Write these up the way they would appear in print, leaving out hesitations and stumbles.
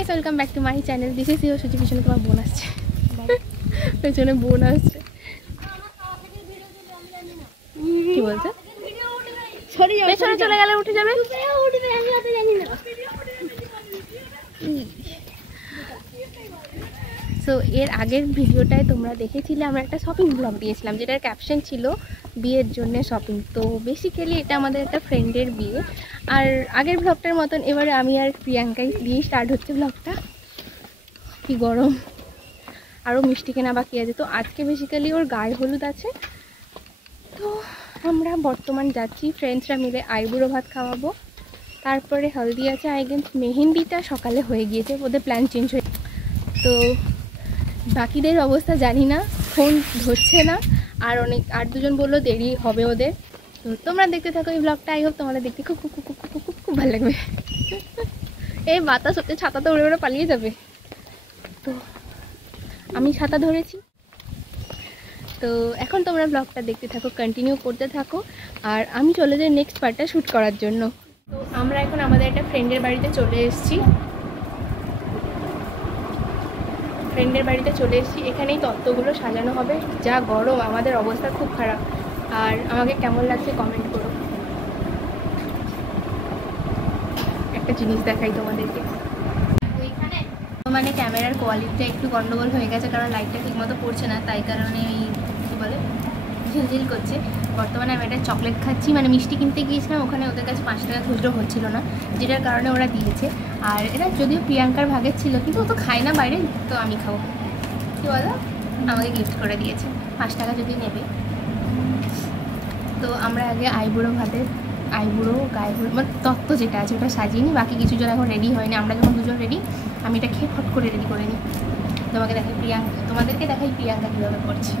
Guys, welcome back to my channel. This is your Suchi. পিছনে তোমার বোন আসছে, পেছনে বোন আসছে। কি বলছে? পেছনে চলে গেলে উঠে যাবে। সো এর আগের ভিডিওটায় তোমরা দেখেছিলে আমরা একটা শপিং ব্লগ দিয়েছিলাম, যেটার ক্যাপশন ছিল বিয়ের জন্য শপিং। তো বেসিক্যালি এটা আমাদের একটা ফ্রেন্ডের বিয়ে। আর আগের ব্লগটার মতন এবারে আমি আর প্রিয়াঙ্কাই দিয়ে স্টার্ট হচ্ছে ব্লগটা। কি গরম, আরও মিষ্টি কেনা বাকি আছে। তো আজকে বেসিক্যালি ওর গায়ে হলুদ আছে। তো আমরা বর্তমান যাচ্ছি ফ্রেন্ডসরা মিলে আইবুড়ো ভাত খাওয়াবো, তারপরে হলদি আছে। আই গেস মেহেন্দিটা সকালে হয়ে গিয়েছে, ওদের প্ল্যান চেঞ্জ হয়ে। তো বাকিদের অবস্থা জানি না, ফোন ধরছে না। আর দুজন বললো দেরি হবে ওদের। তো তোমরা দেখতে থাকো এই ব্লগটা। আই হোপ তোমাদের দেখতে খুব খুব খুব খুব খুব খুব ভালো লাগবে। এই বাতাস হচ্ছে, ছাতা তো উড়ে উড়ে পালিয়ে যাবে। তো আমি ছাতা ধরেছি। তো এখন তোমরা ব্লগটা দেখতে থাকো, কন্টিনিউ করতে থাকো। আর আমি চলে যাই নেক্সট পার্টটা শ্যুট করার জন্য। তো আমরা এখন আমাদের একটা ফ্রেন্ডের বাড়িতে চলে এসেছি। এখানেই তত্ত্বগুলো সাজানো হবে। যা গরম, আমাদের অবস্থা খুব খারাপ। আর আমাকে কেমন লাগছে কমেন্ট করো। একটা জিনিস দেখাই তোমাদেরকে। মানে ক্যামেরার কোয়ালিটিটা একটু গন্ডগোল হয়ে গেছে, কারণ লাইটটা ঠিকমতো পড়ছে না, তাই কারণে ওই কী বলে ঝিলঝিল করছে। বর্তমানে আমি একটা চকলেট খাচ্ছি, মানে মিষ্টি কিনতে গিয়েছিলাম, ওখানে ওদের কাছে 5 টাকা খুচরো হচ্ছিল না, যেটার কারণে ওরা দিয়েছে। আর এটা যদিও প্রিয়াঙ্কার ভাগের ছিল, কিন্তু ও তো খায় না বাইরে, তো আমি খাবো। কী বলো, আমাকে গিফট করে দিয়েছে, 5 টাকা যদি নেবে। তো আমরা আগে আইবুড়ো ভাতের গায়ে হলুদ মানে তত্ত্ব যেটা আছে ওটা সাজিয়ে নিই। বাকি কিছু জন এখন রেডি হয়নি, আমরা যখন দুজন রেডি, আমি এটা খেয়ে ফট করে রেডি করে নিই। তোমাদেরকে দেখাই প্রিয়াঙ্কা কীভাবে করছে।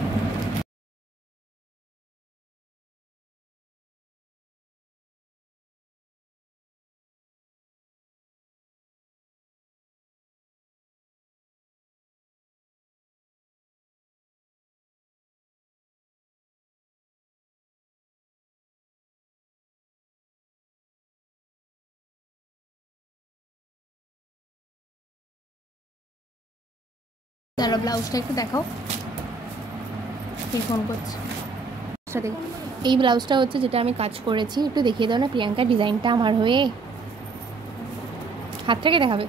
চলো ব্লাউজটা একটু দেখাও, ফোন করছি। এই ব্লাউজটা হচ্ছে যেটা আমি কাজ করেছি, একটু দেখিয়ে দাও না প্রিয়াঙ্কা ডিজাইনটা আমার হয়ে। হাতটাকে দেখাবে,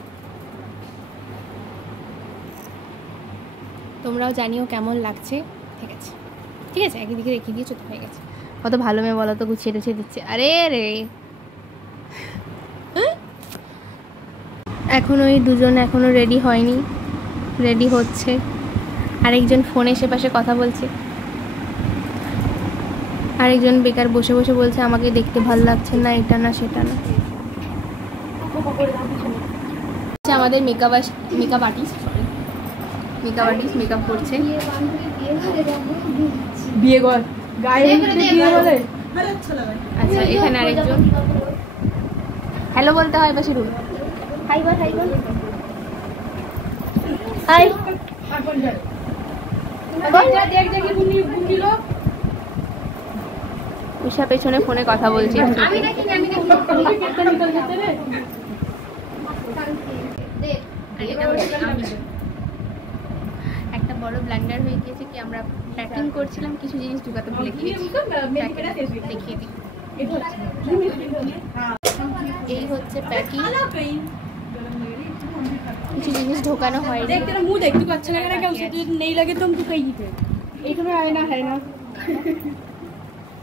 তোমরাও জানিও কেমন লাগছে। ঠিক আছে ঠিক আছে, একই দিকে রেখে দিয়ে চোখ হয়ে গেছে। কত ভালো মেয়ে বলো তো, গুছিয়ে টুছিয়ে দিচ্ছে। আরে রে, এখন ওই দুজন এখনও রেডি হয়নি, রেডি হচ্ছে। আরেকজন ফোনে সে পাশে কথা বলছে, আরেকজন বেকার বসে বসে বলছে আমাকে দেখতে ভালো লাগছে না, এটা না সেটা না। আমাদের মেকআপ আর্টিস্ট মেকআপ করছে। বিয়ে ঘর আচ্ছা, এখানে আরেকজন হ্যালো বলতে হয় বা শুরু হাই। উষা পেছনে ফোনে কথা বলছি। একটা বড় ব্লান্ডার হয়ে গিয়েছে কি, আমরা প্যাকিং করছিলাম, কিছু জিনিস ঢুকাতে ভুলে গিয়েছি। দেখিয়ে দিই, এই হচ্ছে প্যাকিং। কিছু জিনিস ঢোকানো হয় দেখতে পাচ্ছে না, নেই লাগে তো এইখানে আয় না, হয় না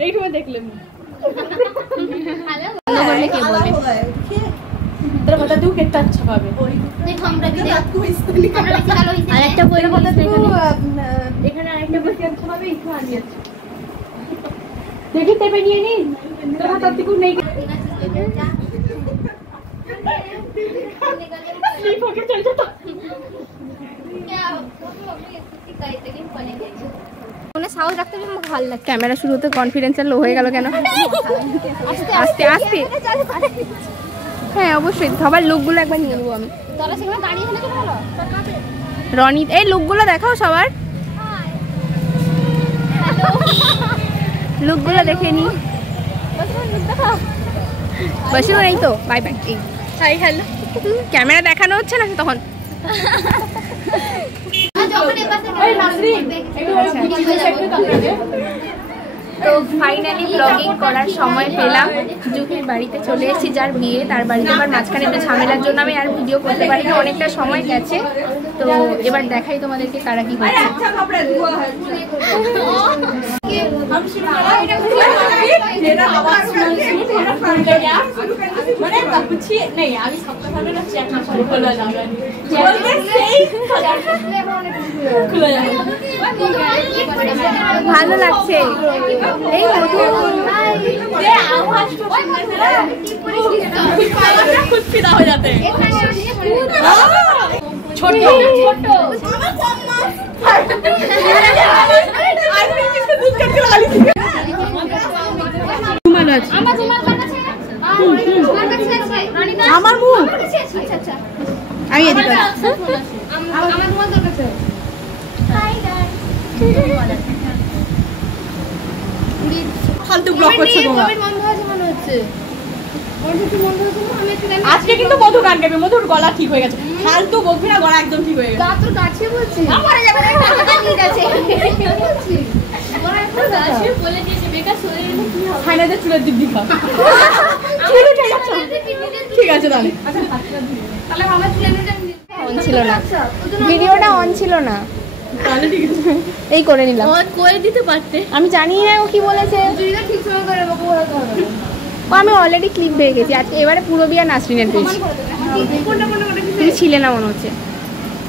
এইখানে দেখলে কে বলবে কথা তুই কেটে আচ্ছা পাবে। আরেকটা বই এখানে আরেকটা বই আচ্ছা পাবে, একটু আনি আছে দেখি তেপে নিয়ে নি তোর হাত থেকে নেই। সাহস রাখতে ভালো লাগে। ক্যামেরা শুরুতে কনফিডেন্সটা লো হয়ে গেল কেন? আস্তে আস্তে। হ্যাঁ অবশ্যই, সবার লুকগুলো একবার নিয়ে নেবো আমি। রনি, এই লুকগুলো দেখাও সবার, লুকগুলো দেখে নি। বসে এই তো, bye bye. Hi hello, camera দেখা দেখানো হচ্ছে না তখন। তো ফাইনালি ব্লগিং করার সময় পেলাম, জুহির বাড়িতে চলে এসেছি, যার বিয়ে, তার বাড়িতে। আবার মাঝখানে একটু ঝামেলার জন্য আমি আর ভিডিও করতে পারিনি, অনেকটা সময় গেছে। তো এবার দেখাই তোমাদেরকে কারা কি করছে। ভালো লাগছে এই মধু ছোট আমার মুখ আমি এদিকে ফালতু ব্লগ করছো তোমরা। আজকে কিন্তু মধু গান গাবে, মধুর গলা ঠিক হয়ে গেছে। ফালতু বকবি না, গলা একদম ঠিক হয়ে গেছে। তোর কাছে বলছি আমারে যাবে না, ঠিক আছে গলা একদম কাছে বলে দিয়েছে, বেকার চলে গেলে কি হবে? ফাইনালে চুলের দিক দিখা ঠিক আছে তাহলে। তাহলে মামা চুলে নিতে অন ছিল না, ভিডিওটা অন ছিল না, তাহলে ঠিক আছে এই করে নিলাম। ও করে দিতে পারতে, আমি জানি না ও কি বলেছে। তুইটা ঠিক সময় করে বাবু ওরা করে ও, আমি অলরেডি ক্লিপ পেয়ে গেছি। আজকে এবারে পুরো বিয়া নাসরিনের পেয়েছি। তুমি ছিলে না মনে হচ্ছে।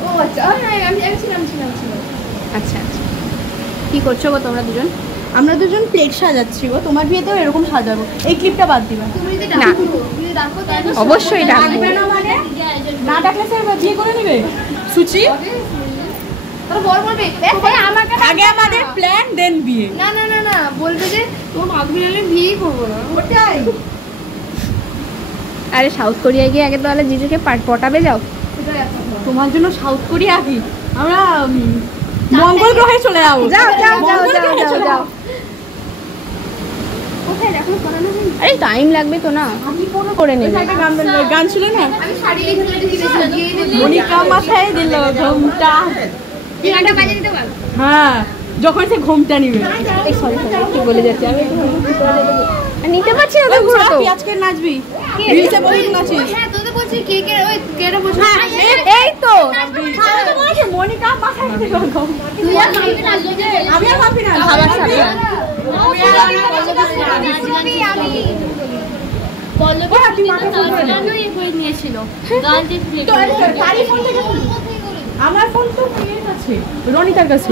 ও আচ্ছা, আমি ছিলাম। আচ্ছা আচ্ছা, কি করছো গো তোমরা দুজন? আমরা দুজন প্লেট সাজাচ্ছি গো, তোমার বিয়েতেও এরকম সাজাবো। এই ক্লিপটা বাদ দিবা না, অবশ্যই ডাকবো। না ডাকলে স্যার বিয়ে করে নেবে সুচি। আগে আমাদের প্ল্যান দেন বিয়ে। না না না না, বলবে যে তোর মাধুরীলালের বিয়েই করবো না, ওটাই। আরে সাউথ কোরিয়ায় গিয়ে আগে তাহলে জিজুকে পটাবে যাও। তোমার জন্য সাউথ কোরিয়া কি, আমরা মঙ্গল গ্রহে চলে যাবো। যাও যাও যাও যাও যাও। আরে টাইম লাগবে তো না, আমি পুরো করে নেব। একটা গান ছিল না, আমি শাড়ি মনিকা মাথায় দিল ঘোমটা, গানটা বাজিয়ে দিতে পারো? হ্যাঁ, যখন সে ঘোমটা নিবে। এই সরি কি বলে যাচ্ছে আমি, নিতে পারছি না তো পুরো। তো আজকে নাচবি, রিলসে বলি নাচিস। হ্যাঁ তো তো বলছি কে কে, ওই কেড়ে বসে। এই তো আমি তো বলছি মনিকা মাথায় দিল ঘোমটা। তুই আর ভাববি না, আমি আর ভাববি না, খাবার সাথে আমি পল্লবী তারপরে করে নিয়েছিল গান দিয়ে। তো তারই ফোন থেকে, আমার ফোন তো মেয়ের কাছে, রনিতার কাছে।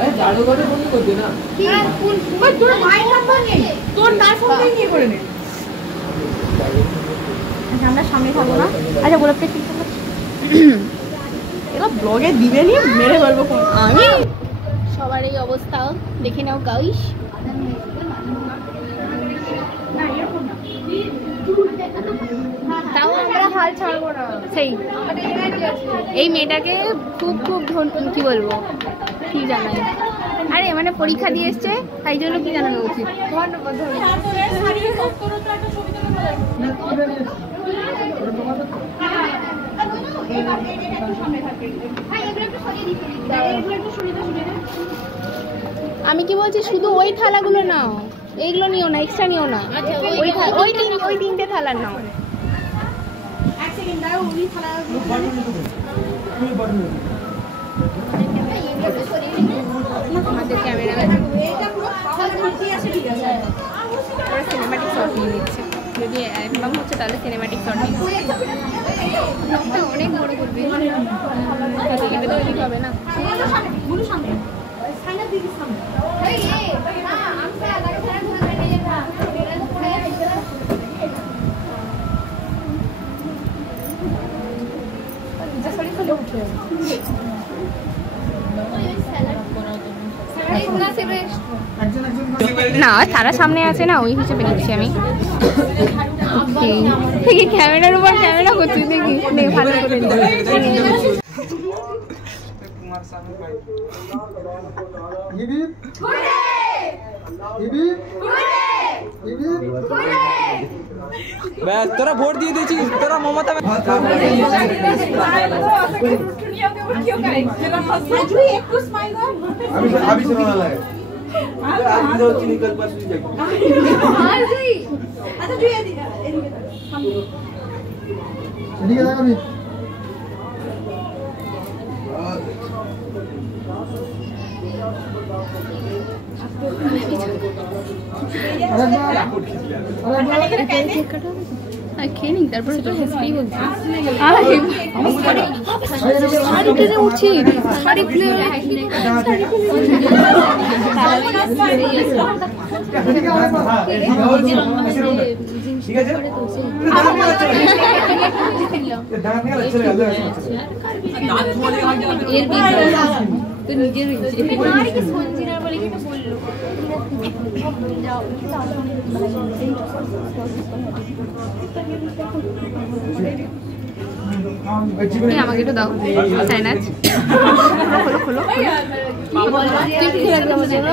আরে জানো কথা বন্ধ করে দে না, কি ফোন ওই তোর মায়ের নাম্বার নেই, তোর তার ফোনটাই নিয়ে করে নে। আচ্ছা আমরা সামনে থাকবো না। আচ্ছা বলতে কি এবার ব্লগে দিবে নি, মেরে বলবো আমি। সবার এই অবস্থা দেখে নাও গাইস। তাও আমরা হাল ছাড়বো না। সেই এই মেয়েটাকে খুব খুব কি বলবো, কি জানাই। আরে মানে পরীক্ষা দিয়ে এসছে, তাই জন্য কি জানানো উচিত। ধন্যবাদ। আমি কি বলছি, শুধু ওই থালাগুলো নাও, এইগুলো নিও না, এক্সট্রা নিও না। ওই তিনটে থালার নাও। আমাদের ক্যামেরাম্যান সিনেমাটিক শট নিয়ে নিচ্ছে। যদি অ্যালবাম হচ্ছে তাহলে সিনেমাটিক শট নিচ্ছে। অনেক বড় করবে, এটা তো এদিকে হবে না। না তারা সামনে আছে না, ওই হিসেবে নিচ্ছি আমি। ক্যামেরার উপর ক্যামেরা করছি, দেখি ভালো করে ব্যাস তোরা ভোট দিয়ে দিয়েছিস, তোরা মমতা খেয়ে নিক, তারপরে তো হেসেই বলছি শাড়ি কিনে উঠছি, শাড়ি খুলে আমাকে একটু দাও সাইনাজ, খোলো তুই কি খেলা আমার জন্য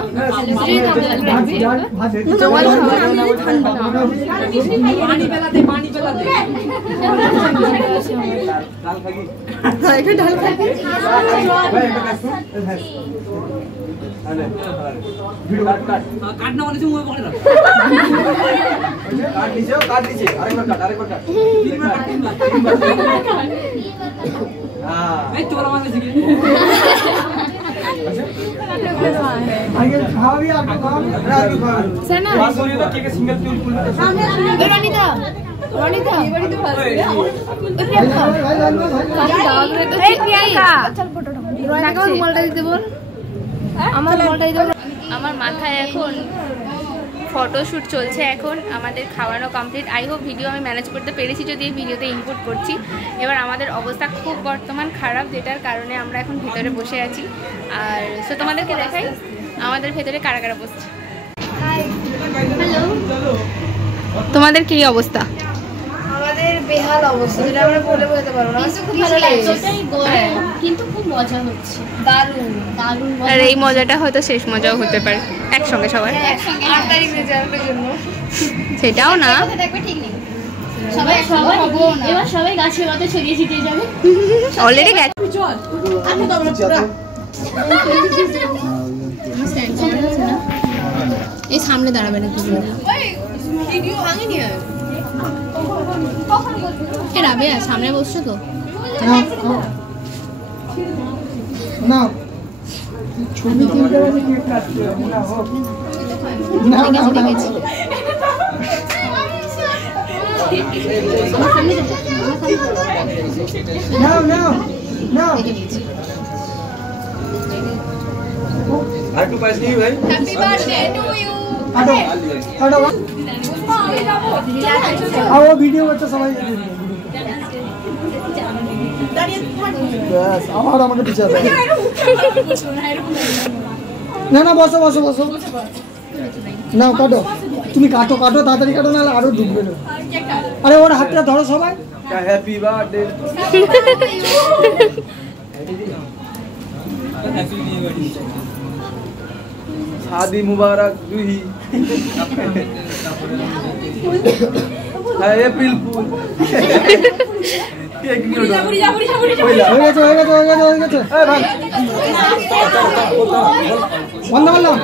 ঢাল খাবি কাটনা বলেছে মুখে পড়ে না কাট দিছে আরেকবার কাট হ্যাঁ এই চোরা মারছে কি আগে খাওয়াবি আর খাওয়াবি সেনা বাস হইলো তো কেকে সিঙ্গেল টুল খুলবে সামনে রনিতা এবারে তো ফাস এই প্রিয়াঙ্কা চল ফটো টাকা রুমালটা দিতে বল আমার রুমালটা দিতে বল। আমার মাথায় এখন ফটোশ্যুট চলছে, এখন আমাদের খাওয়ানো কমপ্লিট। আই হোপ ভিডিও আমি ম্যানেজ করতে পেরেছি, যদি এই ভিডিওতে ইনপুট করছি। এবার আমাদের অবস্থা খুব বর্তমান খারাপ, যেটার কারণে আমরা এখন ভিতরে বসে আছি। আর সো তোমাদেরকে দেখাই আমাদের ভেতরে কারা কারা বসছে। হ্যালো, তোমাদের কি অবস্থা? আমাদের বেহাল অবস্থা, যেটা আমরা বলে বোঝাতে পারবো না। কিন্তু খুব মজা হচ্ছে, দারুণ দারুণ। আর এই মজাটা হয়তো শেষ মজাও হতে পারে একসঙ্গে সবাই 8 তারিখ রেজাল্টের জন্য। সেটাও না, ঠিক নেই সবাই সবাই এবার সবাই গাছের মাথায় ছড়িয়ে ছিটিয়ে যাবে। অলরেডি গেছে। চল আমি তো আমরা পুরো এই সামনে দাঁড়াবে না কিছু ভিডিও ভাঙিনি আর কে রাবে সামনে বসছো তো না ছবি তুলতে হবে কি একটা না না দেখেছি নাও নাও নাও আর একটু পাইস নি ভাই। Happy birthday to you. আটো আটো आओ वीडियो बच्चा সবাই দাঁড়িয়ে বাস আমার আমাকে পিছে আছে না না বসো বসো বসো নাও কাটো তুমি কাটো কাটো তাড়াতাড়ি কাটো না আরো ডুববে না। আরে ওর হাতটা ধরো সবাই। হ্যাপি বার্থডে शादी मुबारक जूही एप्रिल फूल एक मिनट हो गया ए भाई বন্ধ করলাম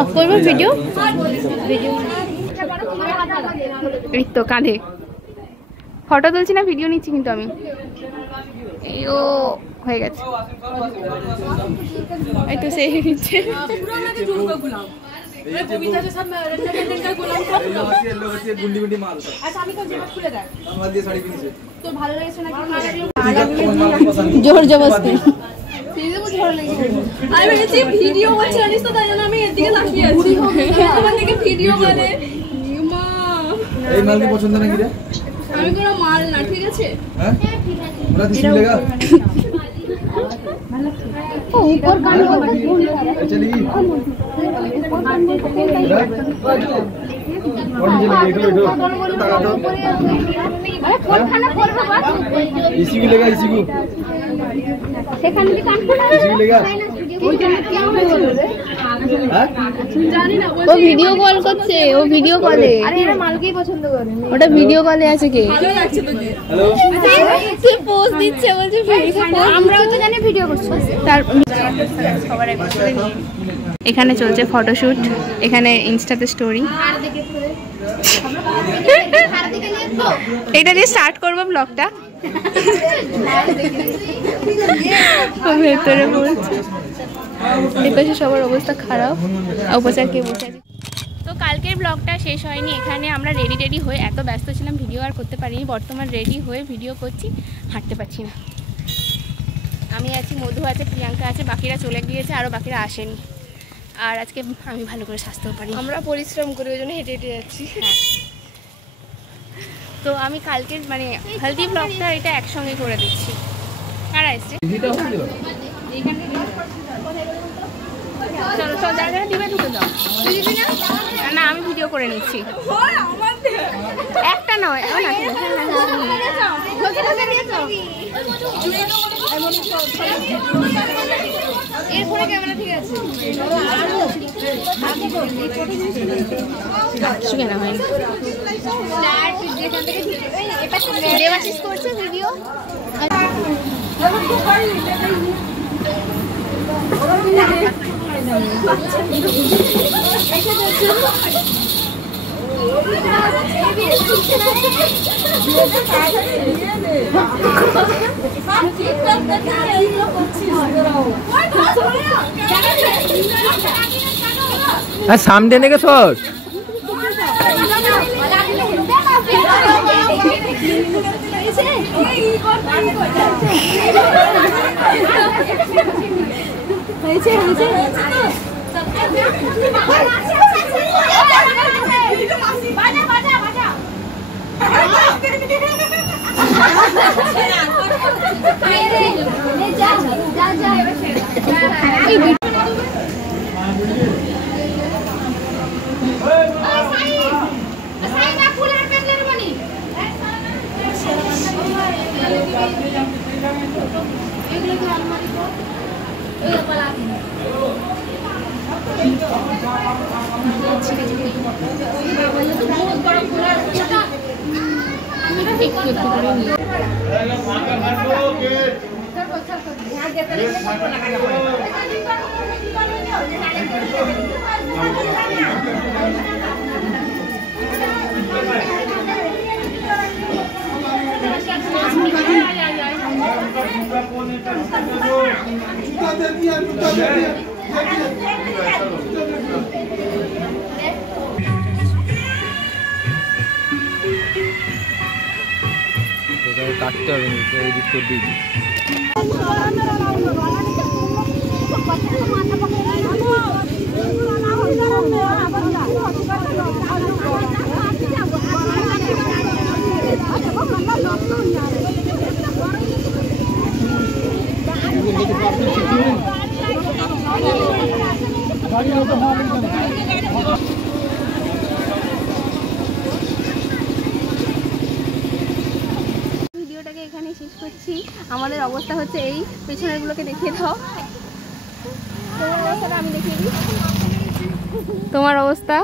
অফ করব ভিডিও এই তো কাঁধে ফটো তুলছি না ভিডিও নিচ্ছি কিন্তু আমি এইও হয়ে গেছে এই তো সেই নিচ্ছে পুরো আমাকে জোর করে গুলাম এই কবিতা যে সব রত্ন का गुलाम का येलो बच्चे गुंडी गुंडी माल अच्छा আমি কোন জেবা খুলে দেয় আমার দিয়ে শাড়ি কিনেছে তো ভালো লাগছে না কি জোর জবরদস্তি সিরিয়াসলি মুঝে ভালো লাগছে আমি ভেবেছি ভিডিও হচ্ছে জানিস তো তাই জন্য আমি এদিকে তাকিয়ে আছি আমার থেকে ভিডিও মানে মা এই মাল কি পছন্দ নাকি রে আমি কোনো মাল না ঠিক আছে হ্যাঁ ওরা দিছি মিলেগা ओ ऊपर कान चलेगी इसी को लेगा इसी को সেখানে কি কান খোলা ইসি को लेगा ওই জন্য কি হবে ও ভিডিও কল করছে, ও ভিডিও কলে। আরে এরা মালকেই পছন্দ করে। ওটা ভিডিও কলে আছে কে? ভালো লাগছে তোকে। হ্যালো। তুই পোজ দিচ্ছে বলছে আমরাও তো জানি ভিডিও করছিস। তার সবার আগে এখানে চলছে ফটোশুট, এখানে ইনস্টাতে স্টোরি। এটা দিয়ে স্টার্ট করবো ব্লগটা। ভেতরে বলছে এপাশে সবার অবস্থা খারাপ, অপচার কে বসে আছে। তো কালকের ব্লগটা শেষ হয়নি এখানে, আমরা রেডি হয়ে এত ব্যস্ত ছিলাম ভিডিও আর করতে পারিনি। বর্তমান রেডি হয়ে ভিডিও করছি, হাঁটতে পারছি না। আমি আছি, মধু আছে, প্রিয়াঙ্কা আছে, বাকিরা চলে গিয়েছে, আরও বাকিরা আসেনি। আর আজকে আমি ভালো করে স্বাস্থ্য পারি, আমরা পরিশ্রম করে ওই জন্য হেঁটে হেঁটে যাচ্ছি। হ্যাঁ, তো আমি কালকের মানে হেলদি ব্লগটা এটা একসঙ্গে করে দিচ্ছি। কারা এসছে? চলো চলো, যারা যারা দিবে ঢুকে দাও। না আমি ভিডিও করে নিচ্ছি, একটা নয়। এরপরে ক্যামেরা ঠিক আছে, কেনা হয় দেবাশিস করছে ভিডিও। सामने ने के शॉट काटते হবে তো এডিট করে দিই। ভিডিওটাকে এখানে শেষ করছি। আমাদের অবস্থা হচ্ছে এই, পেছনের গুলোকে দেখিয়ে দাও। তোমার অবস্থাটা আমি দেখিয়ে দিই। তোমার অবস্থা